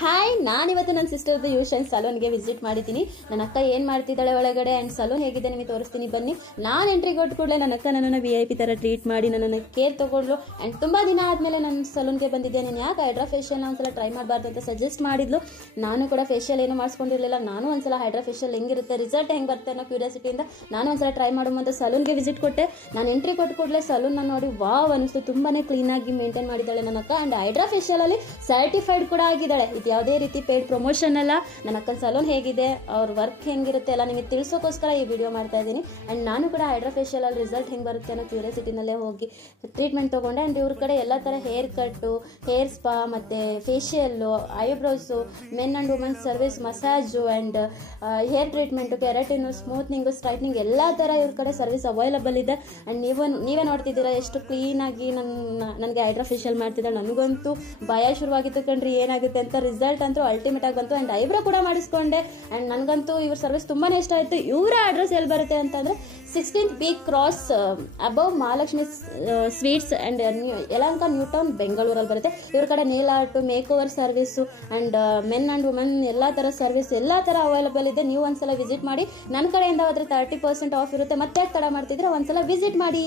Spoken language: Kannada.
ಹಾಯ್, ನಾನಿವತ್ತು ನನ್ನ ಸಿಸ್ಟರ್ದು ಯೂಶನ್ ಸಲೂನ್ಗೆ ವಿಸಿಟ್ ಮಾಡಿದ್ದೀನಿ. ನನ್ನ ಅಕ್ಕ ಏನು ಮಾಡ್ತಿದ್ದಾಳೆ ಒಳಗಡೆ ಆ್ಯಂಡ್ ಸಲೂನ್ ಹೇಗಿದೆ ನಿಮಗೆ ತೋರಿಸ್ತೀನಿ ಬನ್ನಿ. ನಾನು ಎಂಟ್ರಿ ಕೊಟ್ಟು ಕೂಡಲೇ ನನ್ನ ಅಕ್ಕ ನನ್ನನ್ನು VIP ಥರ ಟ್ರೀಟ್ ಮಾಡಿ ನನ್ನನ್ನು ಕೇರ್ ತೊಗೊಂಡ್ಲು. ಆ್ಯಂಡ್ ತುಂಬ ದಿನ ಆದಮೇಲೆ ನನ್ನ ಸಲೂನ್ಗೆ ಬಂದಿದ್ದೆ. ನೀನು ಯಾಕೆ ಹೈಡ್ರಾ ಫೇಶಿಯಲ್ನ ಒಂದ್ಸಲ ಟ್ರೈ ಮಾಡಬಾರ್ದು ಅಂತ ಸಜೆಸ್ಟ್ ಮಾಡಿದ್ಲು. ನಾನು ಕೂಡ ಫೇಶಿಯಲ್ ಏನು ಮಾಡಿಸ್ಕೊಂಡಿರಲಿಲ್ಲ. ನಾನು ಒಂದ್ಸಲ ಹೈಡ್ರಾ ಫೇಶಿಯಲ್ ಹೆಂಗಿರುತ್ತೆ, ರಿಸಲ್ಟ್ ಹೆಂಗೆ ಬರುತ್ತೆ ಅನ್ನೋ ಕ್ಯೂರಿಯಾಸಿಟಿಯಿಂದ ನಾನು ಒಂದ್ಸಲ ಟ್ರೈ ಮಾಡುವಂಥ ಸಲೂನ್ಗೆ ವಿಸಿಟ್ ಕೊಟ್ಟೆ. ನಾನು ಎಂಟ್ರಿ ಕೊಟ್ಟು ಕೂಡಲೇ ಸಲೂನ್ನ ನೋಡಿ ವಾವ್ ಅನ್ನಿಸ್ತು. ತುಂಬಾ ಕ್ಲೀನಾಗಿ ಮೇಂಟೈನ್ ಮಾಡಿದ್ದಾಳೆ ನನ್ನ ಅಕ್ಕ. ಆ್ಯಂಡ್ ಹೈಡ್ರಾ ಫೇಶಿಯಲಲ್ಲಿ ಸರ್ಟಿಫೈಡ್ ಕೂಡ ಆಗಿದ್ದಾಳೆ. ಇದು ಯಾವುದೇ ರೀತಿ ಪೇಡ್ ಪ್ರಮೋಷನ್ ಅಲ್ಲ. ನನ್ನ ಅಕ್ಕನ ಸಲೂನ್ ಹೇಗಿದೆ, ಅವ್ರ ವರ್ಕ್ ಹೆಂಗಿರುತ್ತೆ ಎಲ್ಲ ನಿಮಗೆ ತಿಳಿಸೋಕ್ಕೋಸ್ಕರ ಈ ವಿಡಿಯೋ ಮಾಡ್ತಾ ಇದ್ದೀನಿ. ಆ್ಯಂಡ್ ನಾನು ಕೂಡ ಹೈಡ್ರಾ ಫೇಶಿಯಲಲ್ಲಿ ರಿಸಲ್ಟ್ ಹೆಂಗೆ ಬರುತ್ತೆ ಅನ್ನೋ ಕ್ಯೂರಿಯಾಸಿಟಿನಲ್ಲೇ ಹೋಗಿ ಟ್ರೀಟ್ಮೆಂಟ್ ತೊಗೊಂಡೆ. ಆ್ಯಂಡ್ ಇವ್ರ ಕಡೆ ಎಲ್ಲ ಥರ ಹೇರ್ ಕಟ್ಟು, ಹೇರ್ ಸ್ಪಾ ಮತ್ತು facial, eyebrows, men and women's service, massage and hair treatment, keratin, smoothening, straightening ಎಲ್ಲ ಥರ ಇವ್ರ ಕಡೆ ಸರ್ವಿಸ್ ಅವೈಲಬಲ್ ಇದೆ. ಆ್ಯಂಡ್ ನೀವೇ ನೋಡ್ತಿದ್ದೀರಾ ಎಷ್ಟು ಕ್ಲೀನಾಗಿ ನನಗೆ ಹೈಡ್ರಾ ಫೇಶಿಯಲ್ ಮಾಡ್ತಿದ್ದಾಳೆ. ನನಗಂತೂ ಭಯ ಶುರುವಾಗಿತ್ತು ಕಣ್ರಿ ಏನಾಗುತ್ತೆ ಅಂತ. ರಿಸಲ್ಟ್ ಅಂತೂ ಅಲ್ಟಿಮೇಟ್ ಆಗಿ ಬಂತು. ಆ್ಯಂಡ್ ಐಬ್ರೋ ಕೂಡ ಮಾಡಿಸ್ಕೊಂಡೆ. ಆ್ಯಂಡ್ ನನಗಂತೂ ಇವ್ರ ಸರ್ವಿಸ್ ತುಂಬಾ ಇಷ್ಟ ಆಯಿತು. ಇವರ ಅಡ್ರೆಸ್ ಎಲ್ಲಿ ಬರುತ್ತೆ ಅಂತಂದರೆ 16th B cross above Mahalakshmi sweets and Yelahanka new town ಬೆಂಗಳೂರಲ್ಲಿ ಬರುತ್ತೆ. ಇವ್ರ ಕಡೆ nail art, make over service and men and women ಎಲ್ಲ ಥರ ಸರ್ವಿಸ್ ಎಲ್ಲ ಥರ ಅವೈಲಬಲ್ ಇದೆ. ನೀವು ಒಂದ್ಸಲ ವಿಸಿಟ್ ಮಾಡಿ. ನನ್ನ ಕಡೆಯಿಂದ ಹೋದರೆ 30% ಆಫ್ ಇರುತ್ತೆ. ಮತ್ತೆ ತಡ ಮಾಡ್ತಿದ್ರೆ ಒಂದ್ಸಲ ವಿಸಿಟ್ ಮಾಡಿ.